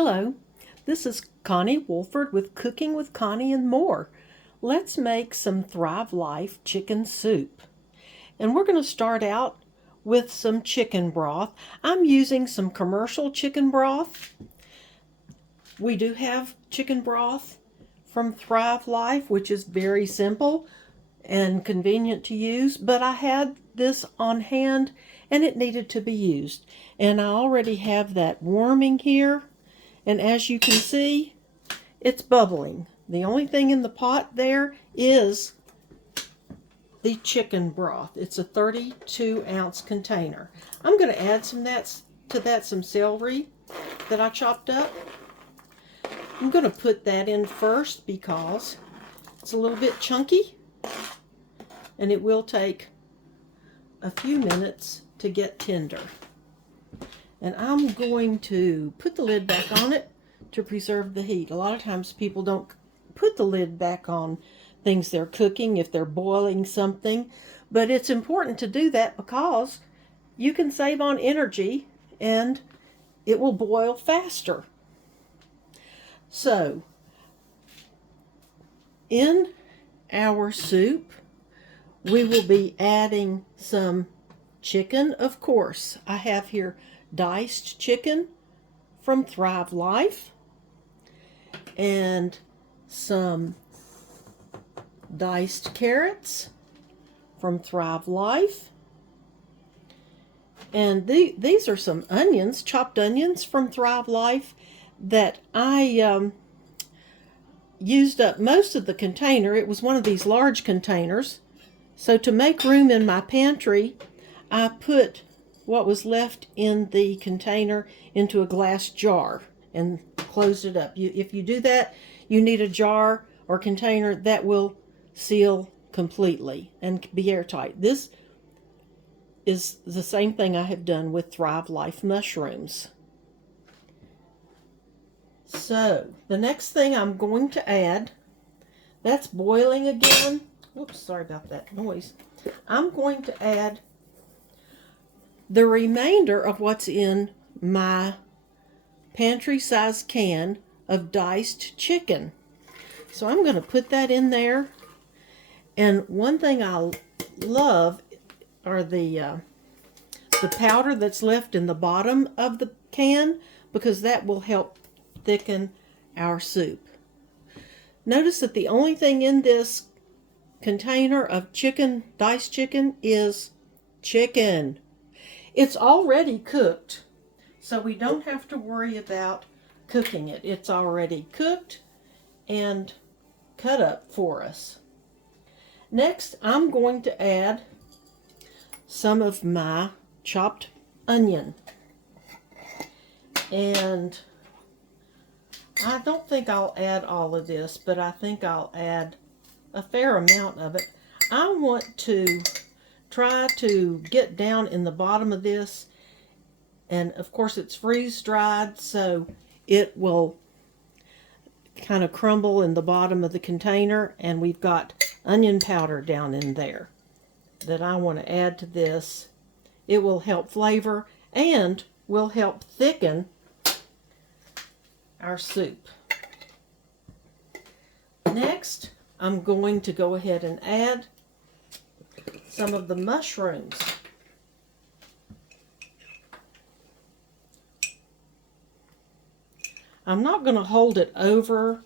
Hello, this is Connie Wolford with Cooking with Connie and More. Let's make some Thrive Life chicken soup. And we're going to start out with some chicken broth. I'm using some commercial chicken broth. We do have chicken broth from Thrive Life, which is very simple and convenient to use, but I had this on hand and it needed to be used. And I already have that warming here. And as you can see, it's bubbling. The only thing in the pot there is the chicken broth. It's a 32-ounce container. I'm going to add some celery that I chopped up. I'm going to put that in first because it's a little bit chunky and it will take a few minutes to get tender. And I'm going to put the lid back on it to preserve the heat. A lot of times people don't put the lid back on things they're cooking if they're boiling something. But it's important to do that because you can save on energy and it will boil faster. So, in our soup, we will be adding some chicken, of course. I have here diced chicken from Thrive Life and some diced carrots from Thrive Life, and these are some onions, chopped onions from Thrive Life that I used up most of the container. It was one of these large containers, so to make room in my pantry I put what was left in the container into a glass jar and closed it up. If you do that, you need a jar or container that will seal completely and be airtight. This is the same thing I have done with Thrive Life mushrooms. So, the next thing I'm going to add, that's boiling again. Whoops, sorry about that noise. I'm going to add the remainder of what's in my pantry-sized can of diced chicken. So I'm going to put that in there. And one thing I love are the powder that's left in the bottom of the can, because that will help thicken our soup. Notice that the only thing in this container of chicken, diced chicken, is chicken. It's already cooked, so we don't have to worry about cooking it. It's already cooked and cut up for us. Next, I'm going to add some of my chopped onion. And I don't think I'll add all of this, but I think I'll add a fair amount of it. I want to try to get down in the bottom of this, and of course it's freeze dried, so it will kind of crumble in the bottom of the container, and we've got onion powder down in there that I want to add to this. It will help flavor and will help thicken our soup. Next, I'm going to go ahead and add some of the mushrooms. I'm not going to hold it over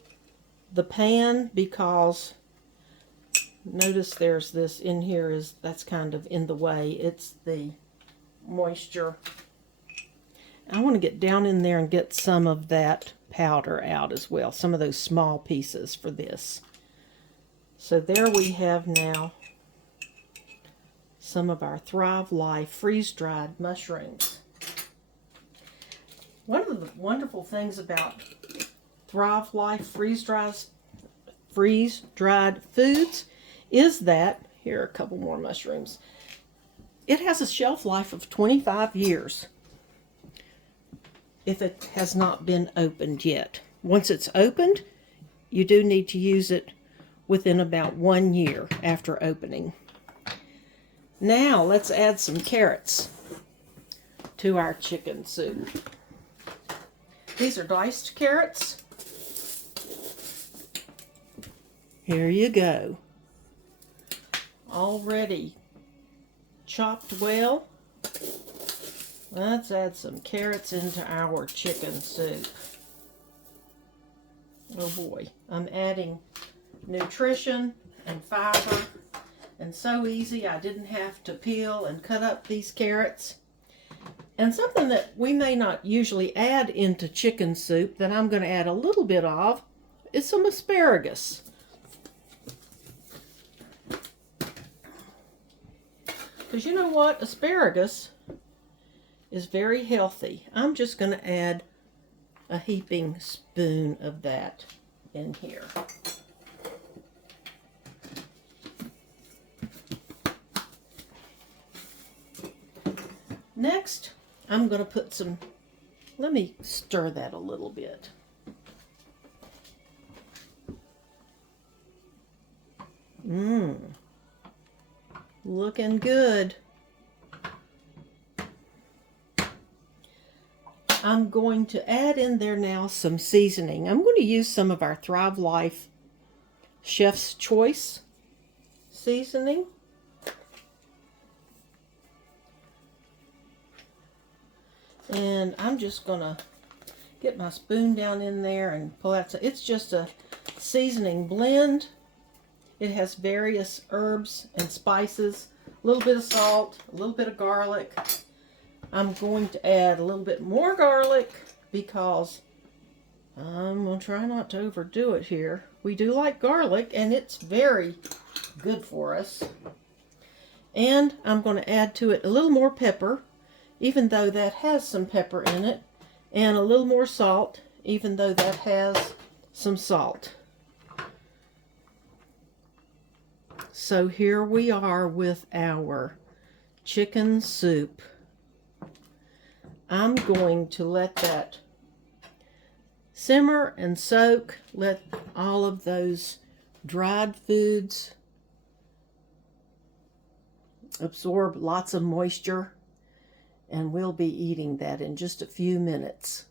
the pan because notice there's this in here, that's kind of in the way. It's the moisture. I want to get down in there and get some of that powder out as well, some of those small pieces for this. So there we have now some of our Thrive Life freeze-dried mushrooms. One of the wonderful things about Thrive Life freeze-dried foods is that, here are a couple more mushrooms, it has a shelf life of 25 years if it has not been opened yet. Once it's opened, you do need to use it within about 1 year after opening. Now let's add some carrots to our chicken soup. These are diced carrots. Here you go. Already chopped well. Let's add some carrots into our chicken soup. Oh boy, I'm adding nutrition and fiber, and so easy. I didn't have to peel and cut up these carrots. And something that we may not usually add into chicken soup that I'm going to add a little bit of is some asparagus. Because you know what? Asparagus is very healthy. I'm just going to add a heaping spoon of that in here. Next, I'm going to put some, let me stir that a little bit. Looking good. I'm going to add in there now some seasoning. I'm going to use some of our Thrive Life Chef's Choice seasoning. And I'm just going to get my spoon down in there and pull out. It's just a seasoning blend. It has various herbs and spices, a little bit of salt, a little bit of garlic. I'm going to add a little bit more garlic because I'm going to try not to overdo it here. We do like garlic, and it's very good for us. And I'm going to add to it a little more pepper, even though that has some pepper in it, and a little more salt, even though that has some salt. So here we are with our chicken soup. I'm going to let that simmer and soak, let all of those dried foods absorb lots of moisture, and we'll be eating that in just a few minutes.